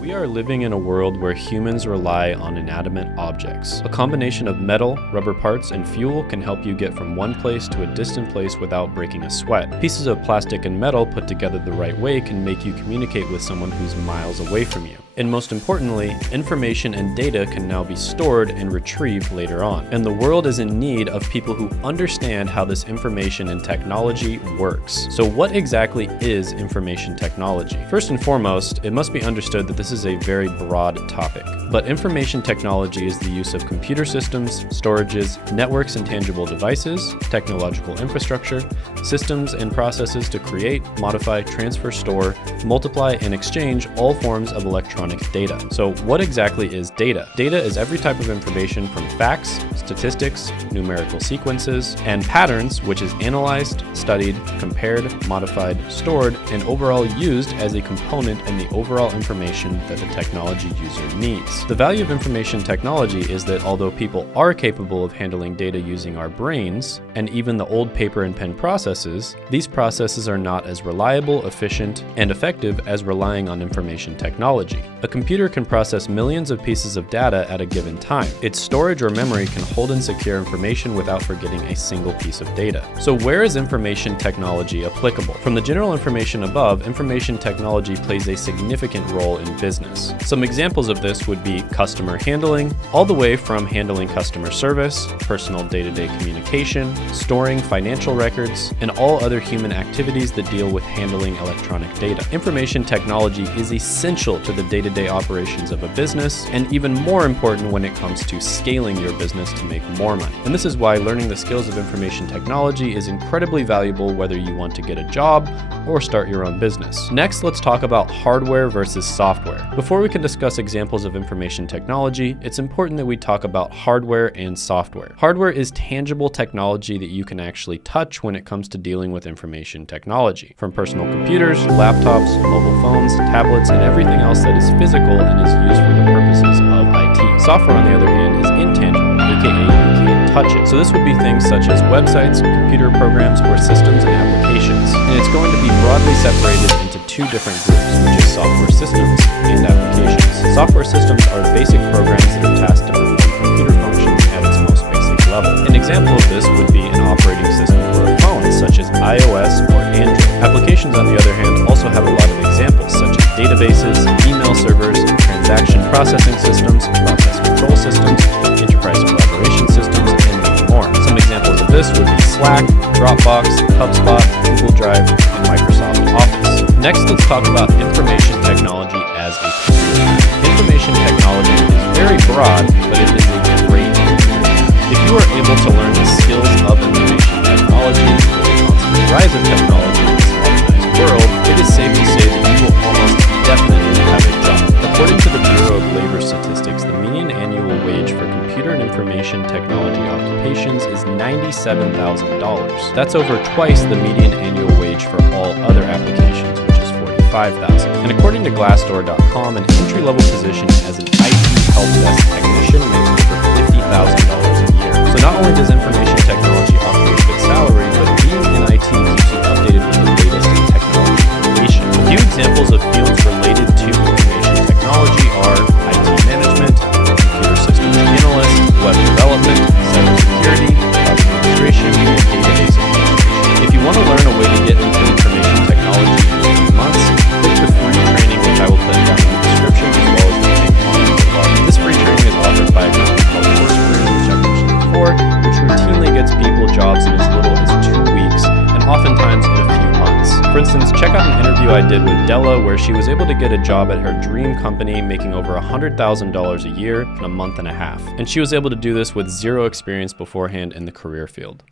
We are living in a world where humans rely on inanimate objects. A combination of metal, rubber parts, and fuel can help you get from one place to a distant place without breaking a sweat. Pieces of plastic and metal put together the right way can make you communicate with someone who's miles away from you. And most importantly, information and data can now be stored and retrieved later on. And the world is in need of people who understand how this information and technology works. So what exactly is information technology? First and foremost, it must be understood that this is a very broad topic. But information technology is the use of computer systems, storages, networks and tangible devices, technological infrastructure, systems and processes to create, modify, transfer, store, multiply, and exchange all forms of electronic data. So what exactly is data? Data is every type of information from facts, statistics, numerical sequences, and patterns, which is analyzed, studied, compared, modified, stored, and overall used as a component in the overall information that the technology user needs. The value of information technology is that although people are capable of handling data using our brains, and even the old paper and pen processes, these processes are not as reliable, efficient, and effective as relying on information technology. A computer can process millions of pieces of data at a given time. Its storage or memory can hold and secure information without forgetting a single piece of data. So where is information technology applicable? From the general information above, information technology plays a significant role in business. Some examples of this would be customer handling, all the way from handling customer service, personal day-to-day communication, storing financial records, and all other human activities that deal with handling electronic data. Information technology is essential to the day-to-day operations of a business, and even more important when it comes to scaling your business to make more money. And this is why learning the skills of information technology is incredibly valuable whether you want to get a job or start your own business. Next, let's talk about hardware versus software. Before we can discuss examples of information technology, it's important that we talk about hardware and software. Hardware is tangible technology that you can actually touch when it comes to dealing with information technology. From personal computers, laptops, mobile phones, tablets, and everything else that is physical and is used for the purposes of IT. Software, on the other hand, is intangible, aka you can't touch it. So this would be things such as websites, computer programs, or systems and applications. And it's going to be broadly separated into two different groups, which is software systems and applications. Software systems are basic programs that are tasked to perform computer functions at its most basic level. An example of this would be an operating system for a phone, such as iOS or Android. Applications, on the other hand, also have a lot of examples, such as databases, email servers, transaction processing systems, process control systems, enterprise collaboration systems, and many more. Some examples of this would be Slack, Dropbox, HubSpot, Google Drive, and Microsoft Office. Next, let's talk about information technology as a career. Information technology is very broad, but it is a great career. If you are able to learn the skills of information technology with the constant rise of technology in this organized world, it is safe to say that you will almost definitely have a job. According to the Bureau of Labor Statistics, the median annual wage for computer and information technology occupations is $97,000. That's over twice the median annual wage for all other applications, which is $45,000. And according to Glassdoor.com, an entry-level position as an IT help desk technician makes over $50,000 a year. So not only does information technology offer a good salary, but being in IT keeps you updated with the latest in technology innovation. A few examples of fields related to information technology are IT management, computer systems analyst, web development, cybersecurity, cloud administration, and database administration. If you want to learn a way to get into information technology in a few months, click the free training, which I will put down in the description, as well as the link comment below. This free training is offered by a company called Coursera, which I've mentioned before, which routinely gets people jobs in as little as 2 weeks, and oftentimes in a few months. For instance, check out an interview I did with Della, where she was able to get a job at her dream company, making over $100,000 a year in a month and a half. And she was able to do this with zero experience beforehand in the career field.